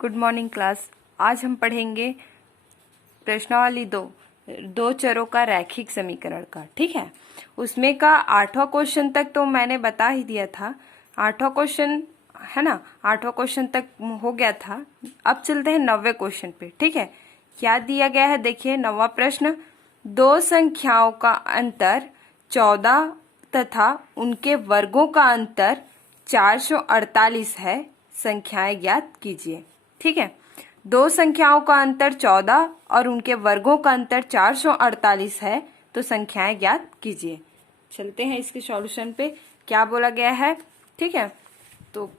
Good morning class. आज हम पढ़ेंगे प्रश्नावली दो चरों का रैखिक समीकरण का। ठीक है, उसमें का 8वां क्वेश्चन तक तो मैंने बता ही दिया था। 8वां क्वेश्चन है ना, 8वां क्वेश्चन तक हो गया था। अब चलते हैं 9वें क्वेश्चन पे। ठीक है, क्या दिया गया है देखिए। 9वां प्रश्न, दो संख्याओं का अंतर 14 तथा उनके वर्गों का अंतर 448 है, संख्याएं ज्ञात कीजिए। ठीक है, दो संख्याओं का अंतर 14 और उनके वर्गों का अंतर 448 है, तो संख्याएं ज्ञात कीजिए। चलते हैं इसके सॉल्यूशन पे, क्या बोला गया है। ठीक है, तो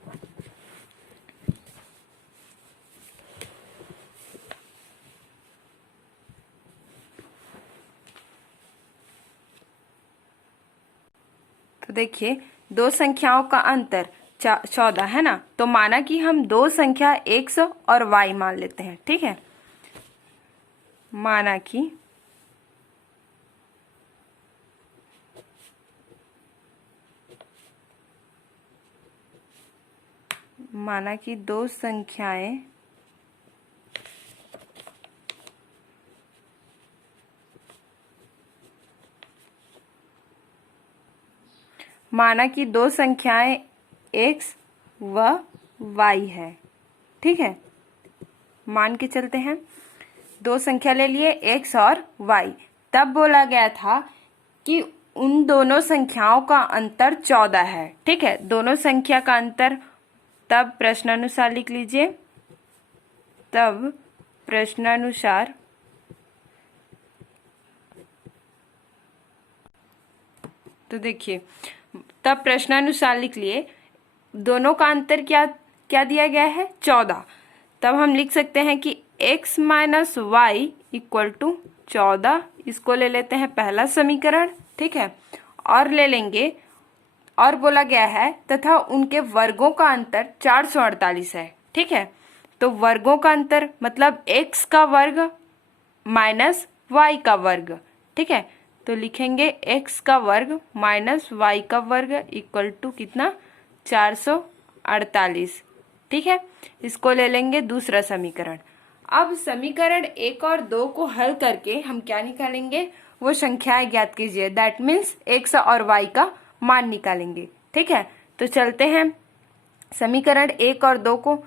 देखिए, दो संख्याओं का अंतर 14 है ना, तो माना कि हम दो संख्या x और y मान लेते हैं। ठीक है, माना कि दो संख्याएं x व y है। ठीक है, मान के चलते हैं, दो संख्या ले लिए x और y। तब बोला गया था कि उन दोनों संख्याओं का अंतर 14 है। ठीक है, दोनों संख्या का अंतर, तब प्रश्नानुसार लिख लीजिए। तब प्रश्नानुसार तो देखिए, तब प्रश्नानुसार लिख लिए, दोनों का अंतर क्या क्या दिया गया है, 14। तब हम लिख सकते हैं कि x minus y equal to 14। इसको ले लेते हैं पहला समीकरण। ठीक है, और ले लेंगे, और बोला गया है तथा उनके वर्गों का अंतर 448 है। ठीक है, तो वर्गों का अंतर मतलब x का वर्ग माइनस y का वर्ग। ठीक है, तो लिखेंगे x का वर्ग माइनस y का वर्ग इक्वल टू कितना, 448। ठीक है, इसको ले लेंगे दूसरा समीकरण। अब समीकरण 1 और 2 को हल करके हम क्या निकालेंगे, वो संख्याएं ज्ञात कीजिए। दैट मीन्स x और y का मान निकालेंगे। ठीक है, तो चलते हैं समीकरण 1 और 2 को।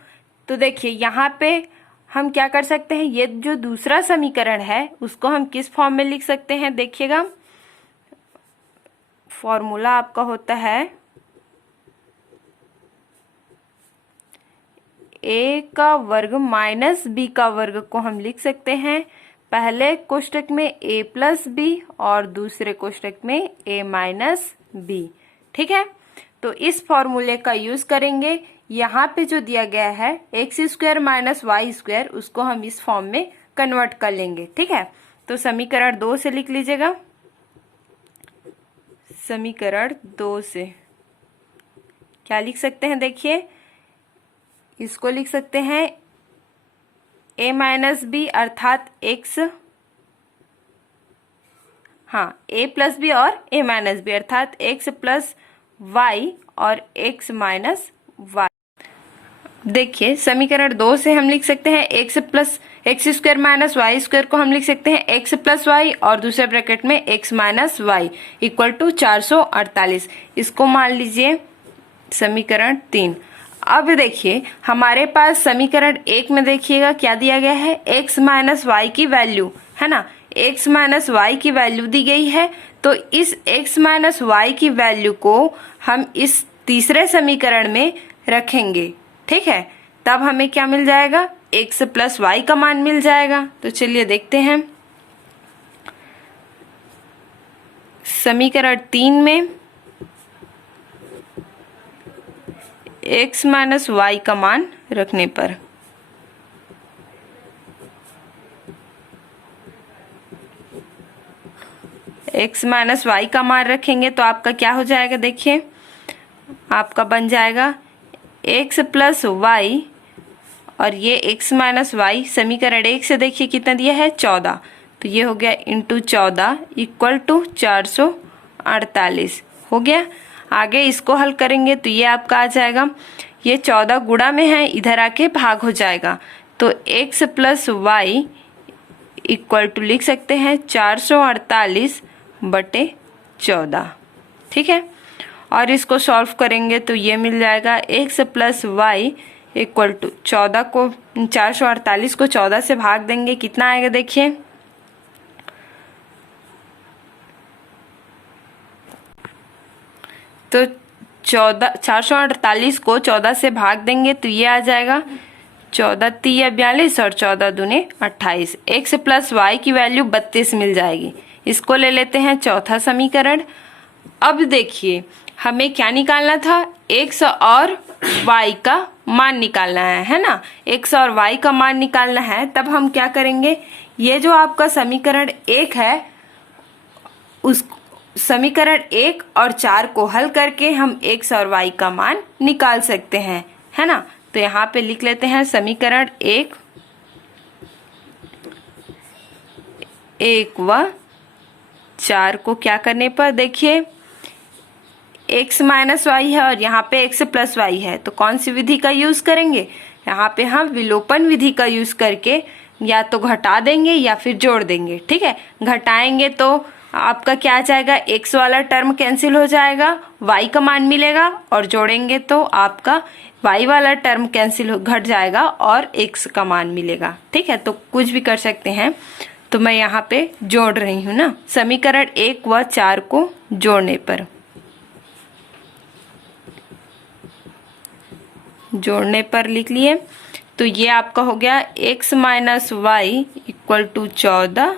तो देखिए, यहाँ पे हम क्या कर सकते हैं, ये जो दूसरा समीकरण है उसको हम किस फॉर्म में लिख सकते हैं, देखिएगा। फॉर्मूला आपका होता है a का वर्ग माइनस b का वर्ग को हम लिख सकते हैं पहले कोष्टक में a प्लस बी और दूसरे कोष्टक में a माइनस बी। ठीक है, तो इस फॉर्मूले का यूज करेंगे। यहाँ पे जो दिया गया है x square minus y square, उसको हम इस फॉर्म में कन्वर्ट कर लेंगे। ठीक है, तो समीकरण 2 से लिख लीजिएगा। समीकरण 2 से क्या लिख सकते हैं, देखिए, इसको लिख सकते हैं a माइनस बी अर्थात x, हाँ, a प्लस बी और a माइनस बी अर्थात x प्लस y और x माइनस y। देखिए, समीकरण 2 से हम लिख सकते हैं x square minus y square को हम लिख सकते हैं x प्लस वाई और दूसरे ब्रैकेट में x minus y equal to 448। इसको मान लीजिए समीकरण 3। अब देखिए, हमारे पास समीकरण 1 में देखिएगा क्या दिया गया है, x माइनस वाई की वैल्यू है ना, x माइनस वाई की वैल्यू दी गई है। तो इस x माइनस वाई की वैल्यू को हम इस तीसरे समीकरण में रखेंगे। ठीक है, तब हमें क्या मिल जाएगा, x प्लस वाई का मान मिल जाएगा। तो चलिए देखते हैं, समीकरण 3 में x माइनस वाई का मान रखने पर x माइनस वाई का मान रखेंगे तो आपका क्या हो जाएगा, देखिए, आपका बन जाएगा x प्लस वाई और ये x माइनस वाई। समीकरण 1 से देखिए कितना दिया है, 14, तो ये हो गया इंटू 14 इक्वल टू 448 हो गया। आगे इसको हल करेंगे तो ये आपका आ जाएगा, ये 14 गुणा में है, इधर आके भाग हो जाएगा। तो x plus y equal to लिख सकते हैं 448/14। ठीक है, और इसको सॉल्व करेंगे तो ये मिल जाएगा x plus y equal to 14 को 448 को 14 से भाग देंगे, कितना आएगा देखिए, तो 448 को 14 से भाग देंगे तो ये आ जाएगा 14 तिया 42 और 14 दूने 28। x प्लस वाई की वैल्यू 32 मिल जाएगी। इसको ले लेते हैं चौथा समीकरण। अब देखिए हमें क्या निकालना था, x और y का मान निकालना है ना, x और y का मान निकालना है। तब हम क्या करेंगे, ये जो आपका समीकरण 1 है, उस समीकरण 1 और 4 को हल करके हम x और y का मान निकाल सकते हैं, है ना। तो यहाँ पे लिख लेते हैं समीकरण 1 व 4 को क्या करने पर देखिए x माइनस वाई है और यहाँ पे x प्लस वाई है, तो कौन सी विधि का यूज करेंगे, यहाँ पे हम विलोपन विधि का यूज करके या तो घटा देंगे या फिर जोड़ देंगे। ठीक है, घटाएंगे तो आपका क्या आ जाएगा, x वाला टर्म कैंसिल हो जाएगा, y का मान मिलेगा, और जोड़ेंगे तो आपका y वाला टर्म कैंसिल घट जाएगा और x का मान मिलेगा। ठीक है, तो कुछ भी कर सकते हैं। तो मैं यहाँ पे जोड़ रही हूँ ना, समीकरण 1 व 4 को जोड़ने पर लिख लिए तो ये आपका हो गया x minus y equal to 14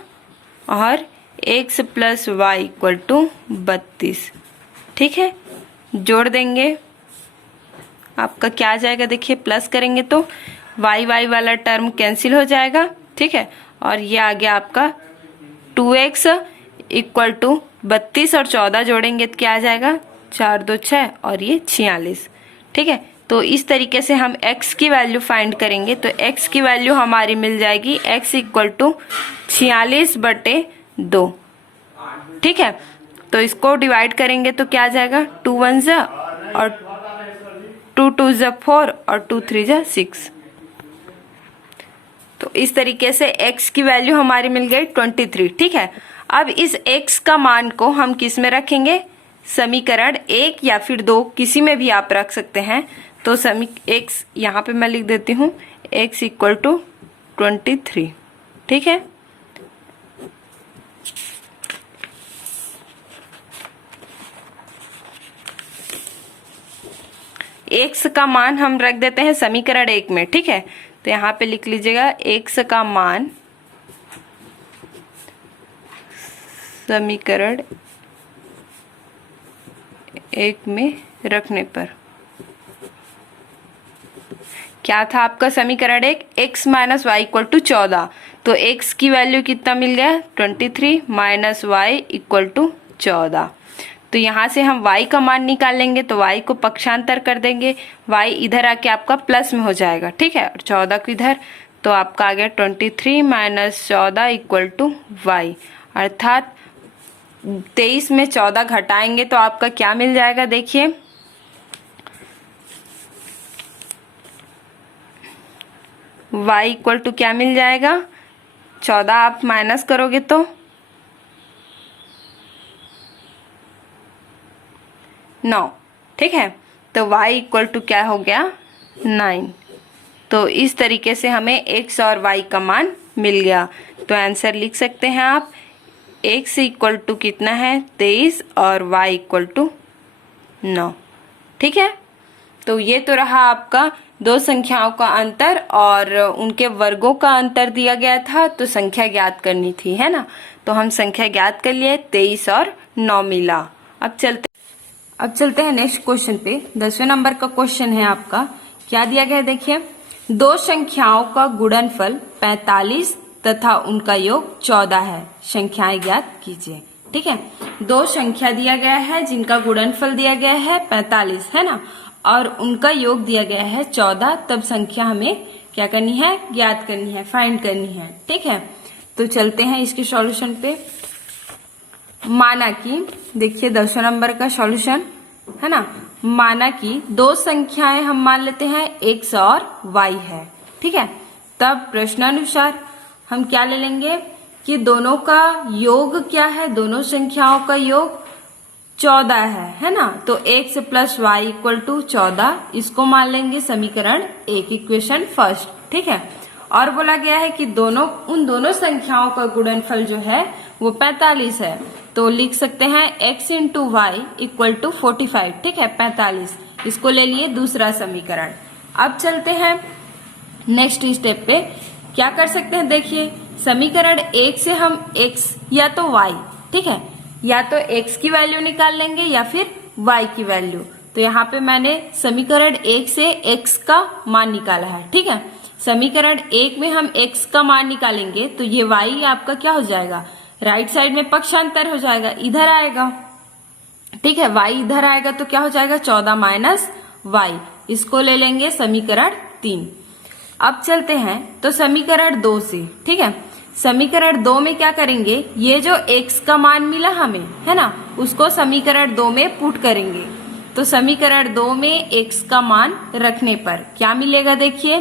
और x plus y equal to 32। ठीक है, जोड़ देंगे, आपका क्या आ जाएगा देखिए, प्लस करेंगे तो y वाला टर्म कैंसिल हो जाएगा। ठीक है, और ये आ गया आपका 2x इक्वल टू 32 और 14 जोड़ेंगे तो क्या आ जाएगा, 4 2 6 और ये 46। ठीक है, तो इस तरीके से हम x की वैल्यू फाइंड करेंगे तो x की वैल्यू हमारी मिल जाएगी x इक्वल टू 46/2। ठीक है, तो इसको डिवाइड करेंगे तो क्या आ जाएगा, 2 1 जा और 2 2 जा 4 और 2 3 जा 6। तो इस तरीके से x की वैल्यू हमारी मिल गई 23। ठीक है, अब इस x का मान को हम किस में रखेंगे, समीकरण 1 या फिर 2 किसी में भी आप रख सकते हैं। तो x यहाँ पे मैं लिख देती हूँ x इक्वल टू 23। ठीक है, x का मान हम रख देते हैं समीकरण 1 में। ठीक है, तो यहाँ पे लिख लीजिएगा x का मान समीकरण 1 में रखने पर क्या था आपका समीकरण 1, x minus y equal to 14। तो x की वैल्यू कितना मिल गया, 23 माइनस वाई इक्वल टू 14। तो यहाँ से हम y का मान निकाल लेंगे तो y को पक्षांतर कर देंगे, y इधर आके आपका प्लस में हो जाएगा। ठीक है, और 14 को इधर, तो आपका आ गया 23 माइनस 14 इक्वल टू वाई, अर्थात 23 में 14 घटाएंगे तो आपका क्या मिल जाएगा देखिए, y इक्वल टू क्या मिल जाएगा, 14 आप माइनस करोगे तो 9। ठीक है, तो y इक्वल टू क्या हो गया, 9। तो इस तरीके से हमें x और y का मान मिल गया। तो आंसर लिख सकते हैं आप, x इक्वल टू कितना है 23 और y इक्वल टू 9। ठीक है, तो ये तो रहा आपका दो संख्याओं का अंतर और उनके वर्गों का अंतर दिया गया था, तो संख्या ज्ञात करनी थी, है ना। तो हम संख्या ज्ञात कर लिए, 23 और 9 मिला। अब चलते हैं नेक्स्ट क्वेश्चन पे। 10वें नंबर का क्वेश्चन है आपका, क्या दिया गया है देखिए, दो संख्याओं का गुणनफल 45 तथा उनका योग 14 है, संख्याएं ज्ञात कीजिए। ठीक है, दो संख्या दिया गया है जिनका गुणनफल दिया गया है 45, है ना, और उनका योग दिया गया है 14। तब संख्या हमें क्या करनी है, ज्ञात करनी है, फाइंड करनी है। ठीक है, तो चलते हैं इसके सॉल्यूशन पे। माना कि देखिए 10वें नंबर का सॉल्यूशन, है ना, माना कि दो संख्याएं हम मान लेते हैं x और y है, ठीक है। तब प्रश्नानुसार हम क्या ले लेंगे कि दोनों का योग क्या है, दोनों संख्याओं का योग 14 है ना। तो x plus y equal to 14, इसको मान लेंगे समीकरण 1, इक्वेशन फर्स्ट, ठीक है। और बोला गया है कि उन दोनों संख्याओं का गुणनफल जो है वो 45 है, तो लिख सकते हैं x into y equal to 45, ठीक है, 45। इसको ले लिए दूसरा समीकरण। अब चलते हैं नेक्स्ट स्टेप पे। क्या कर सकते हैं, देखिए समीकरण 1 से हम x या तो y, ठीक है, या तो x की वैल्यू निकाल लेंगे या फिर y की वैल्यू। तो यहाँ पे मैंने समीकरण 1 से x का मान निकाला है, ठीक है। समीकरण 1 में हम x का मान निकालेंगे तो ये y आपका क्या हो जाएगा, राइट साइड में पक्षांतर हो जाएगा, इधर आएगा, ठीक है। y इधर आएगा तो क्या हो जाएगा 14 माइनस वाई, इसको ले लेंगे समीकरण 3। अब चलते हैं तो समीकरण 2 से, ठीक है। समीकरण 2 में क्या करेंगे, ये जो x का मान मिला हमें, है ना, उसको समीकरण 2 में पुट करेंगे। तो समीकरण 2 में x का मान रखने पर क्या मिलेगा, देखिए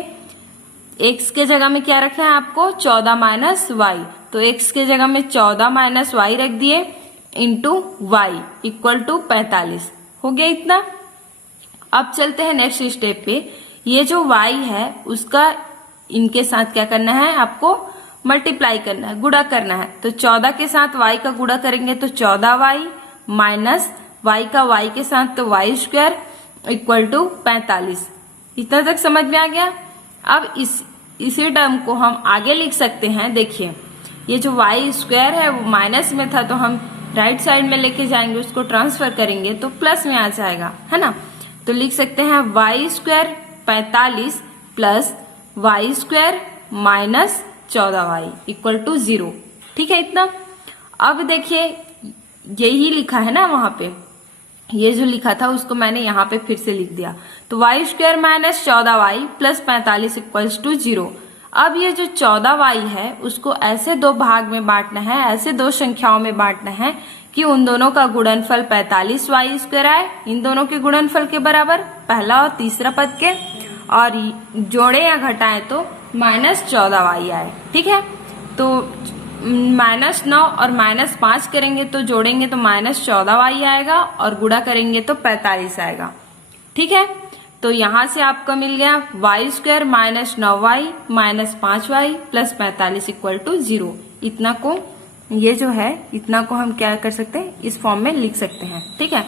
x के जगह में क्या रखना है आपको 14 माइनस वाई, तो x के जगह में 14 माइनस वाई रख दिए इंटू वाई इक्वल टू 45, हो गया इतना। अब चलते हैं नेक्स्ट स्टेप पे। ये जो y है उसका इनके साथ क्या करना है, आपको मल्टीप्लाई करना है, गुणा करना है। तो 14 के साथ y का गुणा करेंगे तो 14y माइनस y का y के साथ तो y स्क्वायर इक्वल टू 45। इतना तक समझ में आ गया। अब इसी टर्म को हम आगे लिख सकते हैं। देखिए ये जो y स्क्वायर है वो माइनस में था, तो हम राइट साइड में लेके जाएंगे, उसको ट्रांसफर करेंगे तो प्लस में आ जाएगा, है ना। तो लिख सकते हैं y square 45 plus y square minus 14y equal to 0, ठीक है इतना। अब देखिए यही लिखा है ना वहां पे, ये जो लिखा था उसको मैंने यहाँ पे फिर से लिख दिया। तो y square minus 14y plus 45 equals to 0। अब ये जो 14y है उसको ऐसे दो भाग में बांटना है, ऐसे दो संख्याओं में बांटना है कि उन दोनों का गुणनफल 45y स्क्वायर आए, इन दोनों के गुणनफल के बराबर, पहला और तीसरा पद के, और जोड़े या घटाएं तो माइनस 14y आए, ठीक है। तो -9 और -5 करेंगे तो जोड़ेंगे तो -14y आएगा और गुणा करेंगे तो 45 आएगा, ठीक है। तो यहां से आपका मिल गया y square minus 9y minus 5y plus 45 equal to 0। इतना को ये जो है इतना को हम क्या कर सकते हैं, इस फॉर्म में लिख सकते हैं, ठीक है।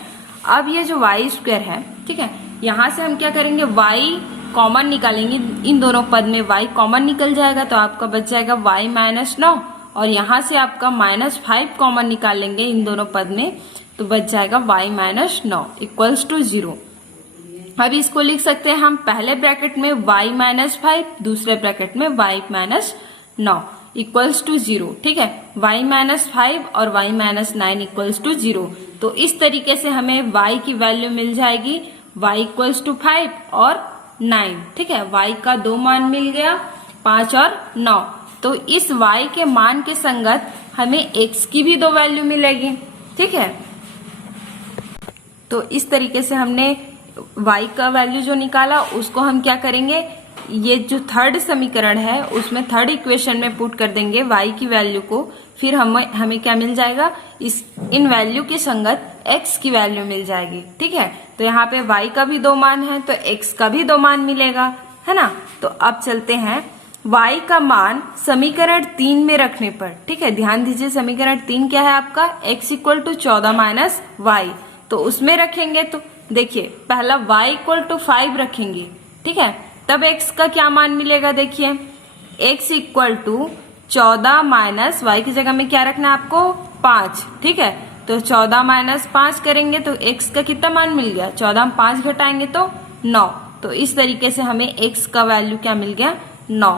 अब ये जो वाई स्क्वायर है, ठीक है, यहाँ से हम क्या करेंगे, y कॉमन निकालेंगे, इन दोनों पद में y कॉमन निकल जाएगा तो आपका बच जाएगा y माइनस 9, और यहाँ से आपका -5 कॉमन निकाल लेंगे इन दोनों पद में तो बच जाएगा y माइनस 9 इक्वल्स टू 0। अब इसको लिख सकते हैं हम पहले ब्रैकेट में y माइनस 5, दूसरे ब्रैकेट में y माइनस 9 इक्वल्स टू 0, ठीक है। y माइनस 5 और y माइनस 9 इक्वल्स टू 0। तो इस तरीके से हमें y की वैल्यू मिल जाएगी y इक्वल्स टू 5 और 9, ठीक है। y का दो मान मिल गया, 5 और 9। तो इस y के मान के संगत हमें x की भी दो वैल्यू मिलेगी, ठीक है। तो इस तरीके से हमने y का वैल्यू जो निकाला उसको हम क्या करेंगे, ये जो थर्ड समीकरण है उसमें थर्ड इक्वेशन में पुट कर देंगे y की वैल्यू को, फिर हमें क्या मिल जाएगा, इन वैल्यू के संगत x की वैल्यू मिल जाएगी, ठीक है। तो यहाँ पे y का भी दो मान है तो x का भी दो मान मिलेगा, है ना। तो अब चलते हैं y का मान समीकरण 3 में रखने पर, ठीक है। ध्यान दीजिए समीकरण 3 क्या है आपका, x equal to 14 minus y, तो उसमें रखेंगे तो देखिए पहला y इक्वल टू 5 रखेंगे, ठीक है, तब x का क्या मान मिलेगा, देखिए x equal to 14 minus y की जगह में क्या रखना है आपको 5, ठीक है। तो 14 माइनस 5 करेंगे तो x का कितना मान मिल गया, 14 में 5 घटाएंगे तो 9। तो इस तरीके से हमें x का वैल्यू क्या मिल गया, 9।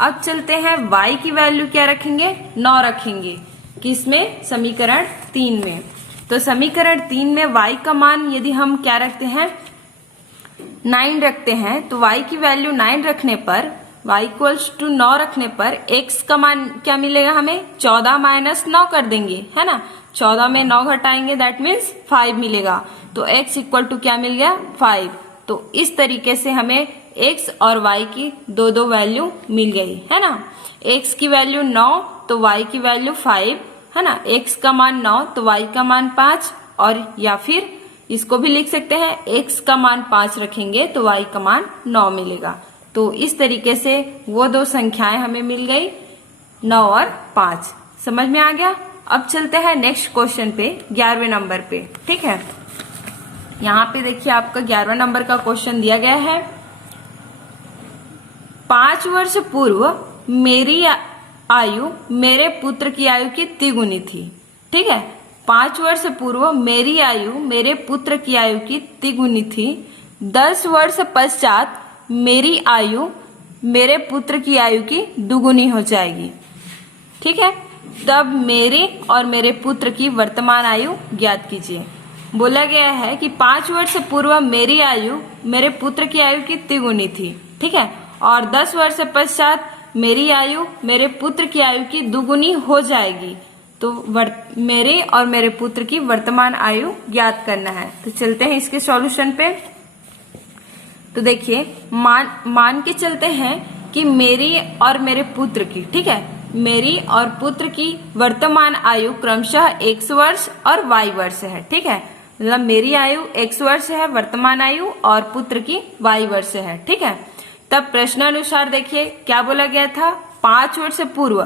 अब चलते हैं y की वैल्यू क्या रखेंगे, 9 रखेंगे, किसमें, समीकरण 3 में। तो समीकरण 3 में y का मान यदि हम क्या रखते हैं, 9 रखते हैं, तो y की वैल्यू 9 रखने पर, y इक्वल्स टू 9 रखने पर x का मान क्या मिलेगा हमें, 14 माइनस 9 कर देंगे, है ना। 14 में 9 घटाएंगे दैट मीन्स 5 मिलेगा। तो x इक्वल टू क्या मिल गया 5। तो इस तरीके से हमें x और y की दो दो वैल्यू मिल गई है ना। x की वैल्यू 9 तो y की वैल्यू 5 है ना। x का मान 9 तो y का मान 5, और या फिर इसको भी लिख सकते हैं x का मान 5 रखेंगे तो y का मान 9 मिलेगा। तो इस तरीके से वो दो संख्याएं हमें मिल गई 9 और 5। समझ में आ गया। अब चलते हैं नेक्स्ट क्वेश्चन पे 11वें नंबर पे। ठीक है, यहाँ पे देखिए आपका 11वें नंबर का क्वेश्चन दिया गया है। 5 वर्ष पूर्व मेरी आयु मेरे पुत्र की आयु की तिगुनी थी। ठीक है, 5 वर्ष पूर्व मेरी आयु मेरे पुत्र की आयु की तिगुनी थी। 10 वर्ष पश्चात मेरी आयु मेरे पुत्र की आयु की दुगुनी हो जाएगी। ठीक है, तब मेरे और मेरे पुत्र की वर्तमान आयु ज्ञात कीजिए। बोला गया है कि 5 वर्ष पूर्व मेरी आयु मेरे पुत्र की आयु की तिगुनी थी। ठीक है, और 10 वर्ष पश्चात मेरी आयु मेरे पुत्र की आयु की दुगुनी हो जाएगी। तो मेरे और मेरे पुत्र की वर्तमान आयु ज्ञात करना है। तो चलते हैं इसके सॉल्यूशन पे। तो देखिए मान के चलते हैं कि मेरी और मेरे पुत्र की, ठीक है, मेरी और पुत्र की वर्तमान आयु क्रमशः x वर्ष और y वर्ष है। ठीक है, मतलब मेरी आयु x वर्ष है वर्तमान आयु, और पुत्र की y वर्ष है। ठीक है, तब प्रश्नानुसार देखिए क्या बोला गया था। 5 वर्ष पूर्व,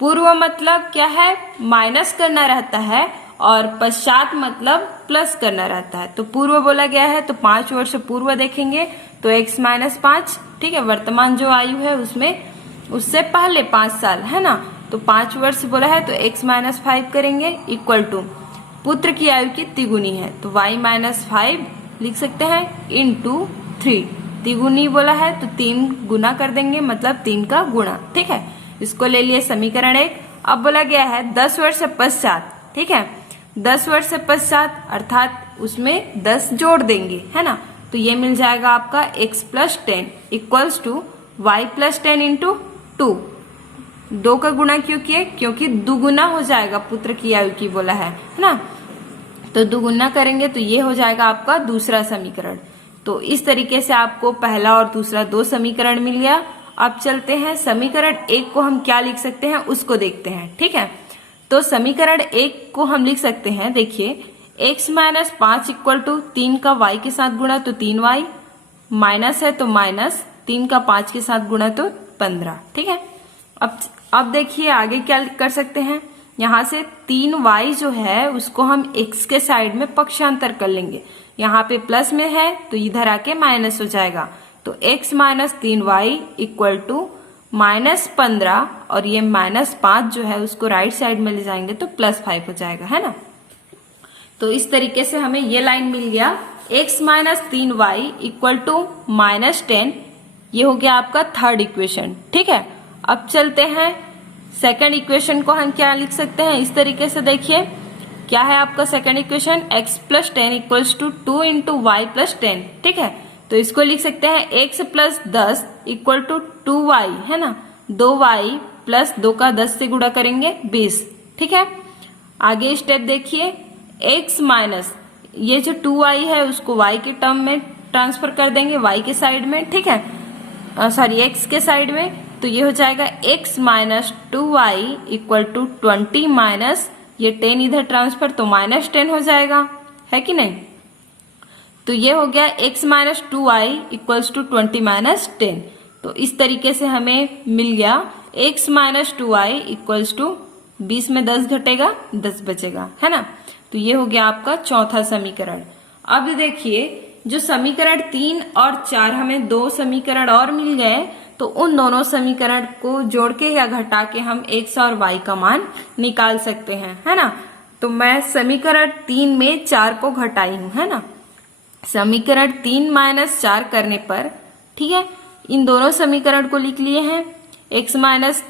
पूर्व मतलब क्या है, माइनस करना रहता है, और पश्चात मतलब प्लस करना रहता है। तो पूर्व बोला गया है तो 5 वर्ष पूर्व देखेंगे तो x माइनस 5। ठीक है, वर्तमान जो आयु है उसमें उससे पहले 5 साल है ना। तो 5 वर्ष बोला है तो x माइनस 5 करेंगे इक्वल टू पुत्र की आयु की तिगुनी है तो y माइनस 5 लिख सकते हैं इंटू 3। तिगुनी बोला है तो 3 गुना कर देंगे, मतलब 3 का गुणा। ठीक है, इसको ले लिए समीकरण 1। अब बोला गया है 10 वर्ष पश्चात। ठीक है, 10 वर्ष पश्चात अर्थात उसमें 10 जोड़ देंगे है ना। तो ये मिल जाएगा आपका x plus 10 equals to y plus 10 into 2। 2 का गुणा क्यों किए, क्योंकि दुगुना हो जाएगा पुत्र की आयु की बोला है ना। तो दुगुना करेंगे तो ये हो जाएगा आपका दूसरा समीकरण। तो इस तरीके से आपको पहला और दूसरा 2 समीकरण मिल गया। अब चलते हैं समीकरण 1 को हम क्या लिख सकते हैं उसको देखते हैं। ठीक है, तो समीकरण 1 को हम लिख सकते हैं, देखिए x माइनस 5 इक्वल टू 3 का y के साथ गुणा तो 3y, माइनस है तो माइनस 3 का 5 के साथ गुणा तो 15। ठीक है, अब देखिए आगे क्या कर सकते हैं। यहाँ से 3y जो है उसको हम x के साइड में पक्षांतर कर लेंगे। यहाँ पे प्लस में है तो इधर आके माइनस हो जाएगा। तो x minus 3y equal to minus 15, और ये माइनस 5 जो है उसको राइट साइड में ले जाएंगे तो प्लस 5 हो जाएगा है ना। तो इस तरीके से हमें ये लाइन मिल गया x minus 3y equal to minus 10। ये हो गया आपका थर्ड इक्वेशन। ठीक है, अब चलते हैं सेकंड इक्वेशन को हम क्या लिख सकते हैं इस तरीके से। देखिए क्या है आपका second equation, x plus 10 equals to 2 into y plus 10। ठीक है, तो इसको लिख सकते हैं x plus 10 equal to 2y है ना। 2y प्लस 2 का 10 से गुणा करेंगे 20। ठीक है, आगे स्टेप देखिए x माइनस ये जो 2y है उसको y के टर्म में ट्रांसफर कर देंगे, y के साइड में। ठीक है, सॉरी x के साइड में। तो ये हो जाएगा x minus 2y equal to 20 minus ये 10 इधर ट्रांसफर तो माइनस 10 हो जाएगा, है कि नहीं। तो ये हो गया x minus 2y equals to 20 minus 10। तो इस तरीके से हमें मिल गया x minus 2y equals to 20 में 10 घटेगा 10 बचेगा है ना। तो ये हो गया आपका चौथा समीकरण। अब देखिए जो समीकरण 3 और 4 हमें 2 समीकरण और मिल गए, तो उन दोनों समीकरण को जोड़ के या घटा के हम x और y का मान निकाल सकते हैं है ना। तो मैं समीकरण 3 में 4 को घटाई हूं है ना। समीकरण 3 माइनस 4 करने पर, ठीक है, इन दोनों समीकरण को लिख लिए हैं x minus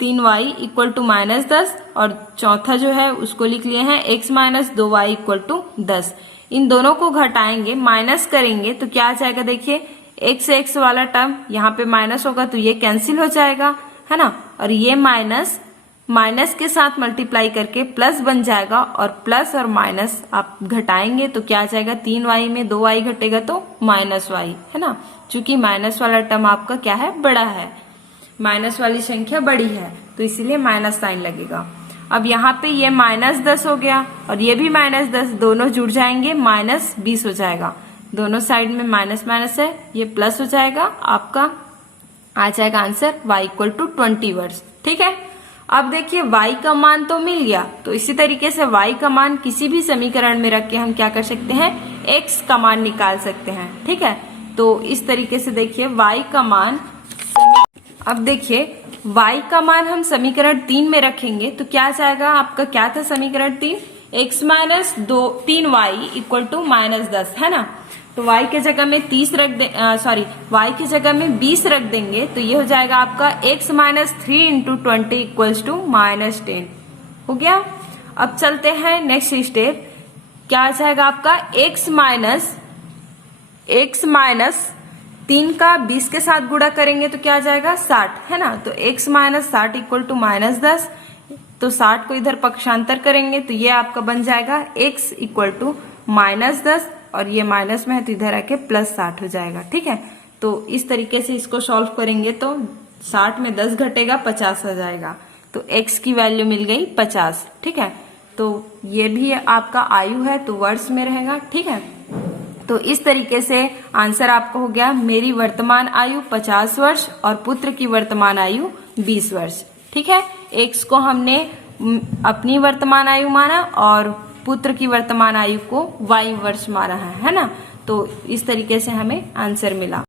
3y equal to minus 10, और चौथा जो है उसको लिख लिए हैं x minus 2y equal to 10। इन दोनों को घटाएंगे माइनस करेंगे तो क्या आ जाएगा, देखिए x वाला टर्म यहाँ पे माइनस होगा तो ये कैंसिल हो जाएगा है ना, और ये माइनस माइनस के साथ मल्टीप्लाई करके प्लस बन जाएगा, और प्लस और माइनस आप घटाएंगे तो क्या आ जाएगा, 3y में 2y घटेगा तो -y, है ना। चूंकि माइनस वाला टर्म आपका क्या है, बड़ा है, माइनस वाली संख्या बड़ी है, तो इसीलिए माइनस साइन लगेगा। अब यहाँ पे ये -10 हो गया और ये भी -10, दोनों जुड़ जाएंगे, -20 हो जाएगा। दोनों साइड में माइनस माइनस है, ये प्लस हो जाएगा, आपका आ जाएगा आंसर y = 20 वर्ष। ठीक है, अब देखिए y का मान तो मिल गया, तो इसी तरीके से y का मान किसी भी समीकरण में रख के हम क्या कर सकते हैं, x का मान निकाल सकते हैं। ठीक है, तो इस तरीके से देखिए y का मान, अब देखिए y का मान हम समीकरण 3 में रखेंगे तो क्या आ जाएगा, आपका क्या था समीकरण 3, x - 3y = -10, है ना। तो y के जगह में 30 रख दे, y के जगह में 20 रख देंगे, तो ये हो जाएगा आपका x - 3 × 20 = -10 हो गया। अब चलते हैं नेक्स्ट स्टेप, क्या आ जाएगा आपका x - 3 का 20 के साथ गुणा करेंगे तो क्या आ जाएगा, 60, है ना। तो x - 60 = -10, तो 60 को इधर पक्षांतर करेंगे तो ये आपका बन जाएगा x = -10, और ये माइनस में है तो इधर आके +60 हो जाएगा। ठीक है, तो इस तरीके से इसको सॉल्व करेंगे तो 60 में 10 घटेगा, 50 हो जाएगा, तो x की वैल्यू मिल गई 50। ठीक है, तो ये भी आपका आयु है तो वर्ष में रहेगा। ठीक है, तो इस तरीके से आंसर आपको हो गया, मेरी वर्तमान आयु 50 वर्ष और पुत्र की वर्तमान आयु 20 वर्ष। ठीक है, x को हमने अपनी वर्तमान आयु माना और पुत्र की वर्तमान आयु को y वर्ष माना है ना। तो इस तरीके से हमें आंसर मिला।